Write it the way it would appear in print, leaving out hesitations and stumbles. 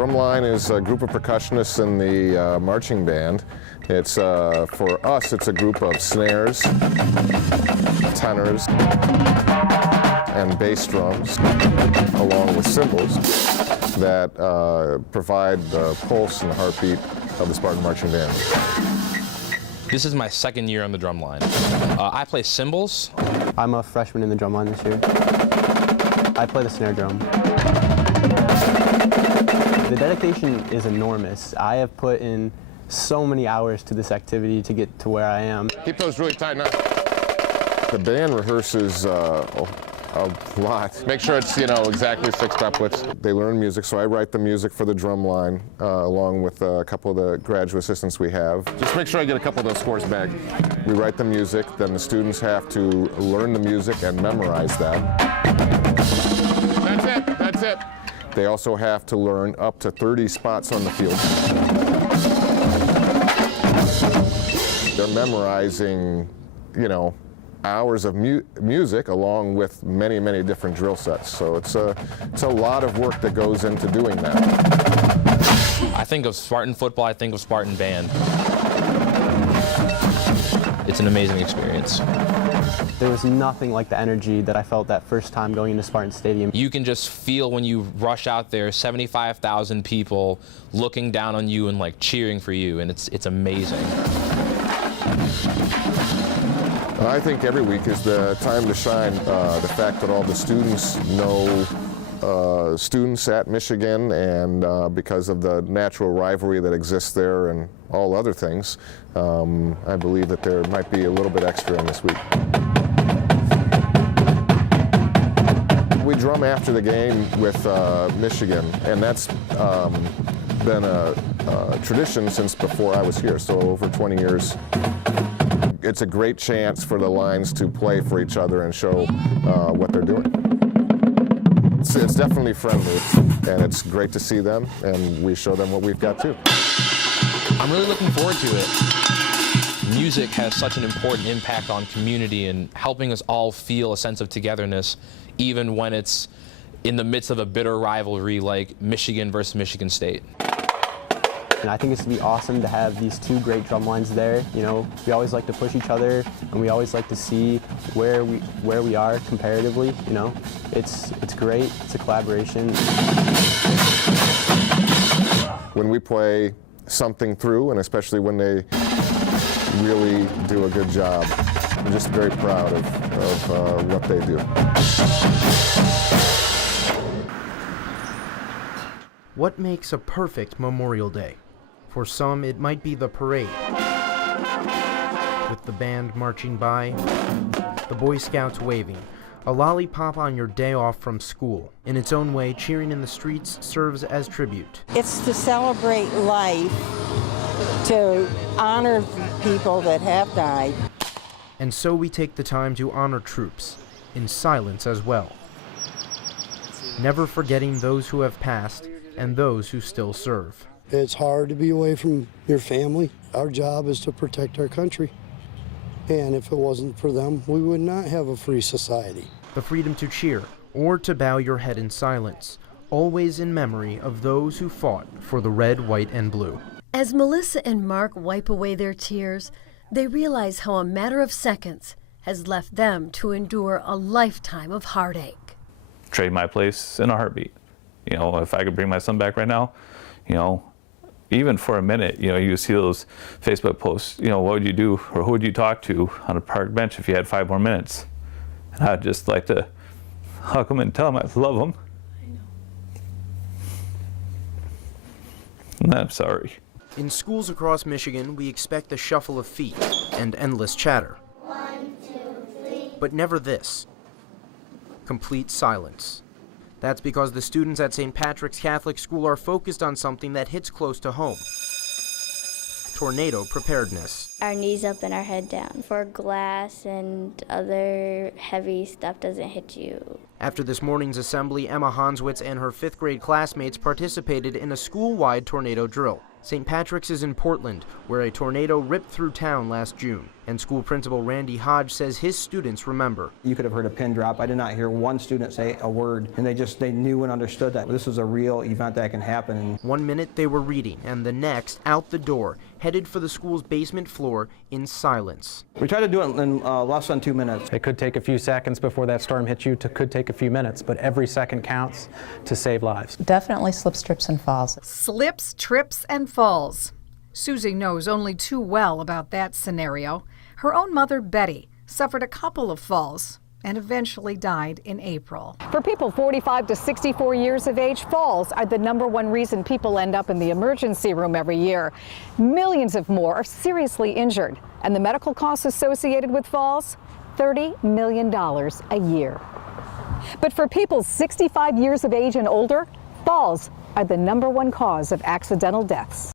drumline is a group of percussionists in the marching band. It's, for us, it's a group of snares, tenors, and bass drums, along with cymbals, that provide the pulse and the heartbeat of the Spartan Marching Band. This is my second year on the drum line. I play cymbals. I'm a freshman in the drum line this year. I play the snare drum. The dedication is enormous. I have put in so many hours to this activity to get to where I am. Keep those really tight now. The band rehearses a lot. Make sure it's, exactly 6 couplets. They learn music, so I write the music for the drum line, along with a couple of the graduate assistants we have. Just make sure I get a couple of those scores back. We write the music, then the students have to learn the music and memorize that. That's it. They also have to learn up to 30 spots on the field. They're memorizing, hours of music along with many, many different drill sets. So it's a lot of work that goes into doing that. I think of Spartan football, I think of Spartan band. It's an amazing experience. There was nothing like the energy that I felt that first time going into Spartan Stadium. You can just feel when you rush out there, 75,000 people looking down on you and cheering for you, and it's amazing. I think every week is the time to shine. The fact that all the students know students at Michigan, and because of the natural rivalry that exists there and all other things, I believe that there might be a little bit extra in this week. We drum after the game with Michigan, and that's been a tradition since before I was here, so over 20 years. It's a great chance for the lines to play for each other and show what they're doing. It's definitely friendly, and it's great to see them, and we show them what we've got too. I'm really looking forward to it. Music has such an important impact on community and helping us all feel a sense of togetherness, even when it's in the midst of a bitter rivalry like Michigan versus Michigan State. And I think it's going to be awesome to have these two great drum lines there. We always like to push each other, and we always like to see where we are comparatively. It's great. It's a collaboration. When we play something through, and especially when they really do a good job, I'm just very proud of what they do. What makes a perfect Memorial Day? For some, it might be the parade, with the band marching by, the Boy Scouts waving, a lollipop on your day off from school. In its own way, cheering in the streets serves as tribute. It's to celebrate life, to honor people that have died. And so we take the time to honor troops, in silence as well, never forgetting those who have passed and those who still serve. It's hard to be away from your family. Our job is to protect our country. And if it wasn't for them, we would not have a free society. The freedom to cheer or to bow your head in silence, always in memory of those who fought for the red, white, and blue. As Melissa and Mark wipe away their tears, they realize how a matter of seconds has left them to endure a lifetime of heartache. Trade my place in a heartbeat. If I could bring my son back right now, even for a minute, you see those Facebook posts, what would you do or who would you talk to on a park bench if you had 5 more minutes? And I'd just like to hug them and tell them I love them. I know. And I'm sorry. In schools across Michigan, we expect the shuffle of feet and endless chatter. 1, 2, 3. But never this. Complete silence. That's because the students at St. Patrick's Catholic School are focused on something that hits close to home. Tornado preparedness. Our knees up and our head down for glass and other heavy stuff doesn't hit you. After this morning's assembly, Emma Hanswitz and her 5th grade classmates participated in a school-wide tornado drill. St. Patrick's is in Portland, where a tornado ripped through town last June, And school principal Randy Hodge says his students remember. You could have heard a pin drop. I did not hear one student say a word, and they knew and understood that this was a real event that can happen. 1 minute they were reading, and the next, out the door, headed for the school's basement floor in silence. We tried to do it in less than 2 minutes. It could take a few seconds before that storm hits you, could take a few minutes, but every second counts to save lives. Definitely slips, trips, and falls. Slips, trips, and falls. Susie knows only too well about that scenario. Her own mother, Betty, suffered a couple of falls and eventually died in April. For people 45 to 64 years of age, falls are the #1 reason people end up in the emergency room every year. Millions of more are seriously injured, and the medical costs associated with falls, $30 million a year. But for people 65 years of age and older, falls are the #1 cause of accidental deaths.